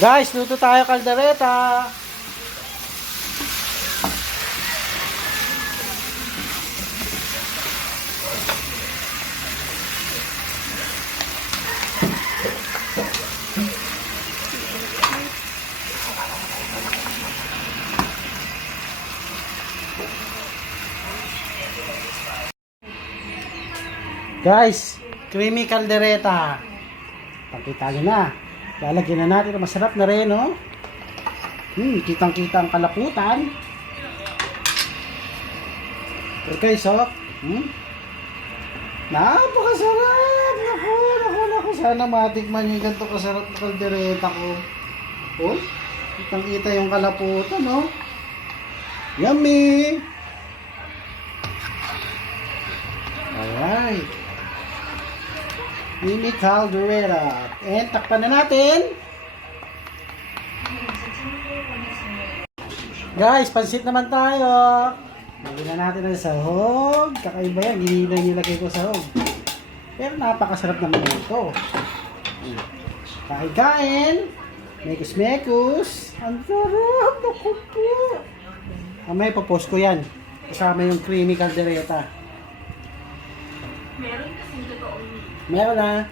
Guys, luto tayo kaldereta. Guys, creamy kaldereta. Pakita nyo na. Lalagyan na natin. Masarap na rin, no? Kitang-kita ang kalaputan. Okay, so. Napakasarap! Naku. Sana matikman yung ganito kasarap na kaldereta ko. Oh, kitang-kita yung kalaputan, no? Yummy! Alright. Mimi caldereta. And takpan na natin. Guys, pansit naman tayo. Lagyan na natin ang sahog. Kakaiba yan. Ginilay nilagay ko sahog. Pero napakasarap naman ito. Kain-kain. Mekus-mekus. Ang sarap. Naku po. May papost ko yan. Kasama yung creamy caldereta. Meron kasing totoong Meron na.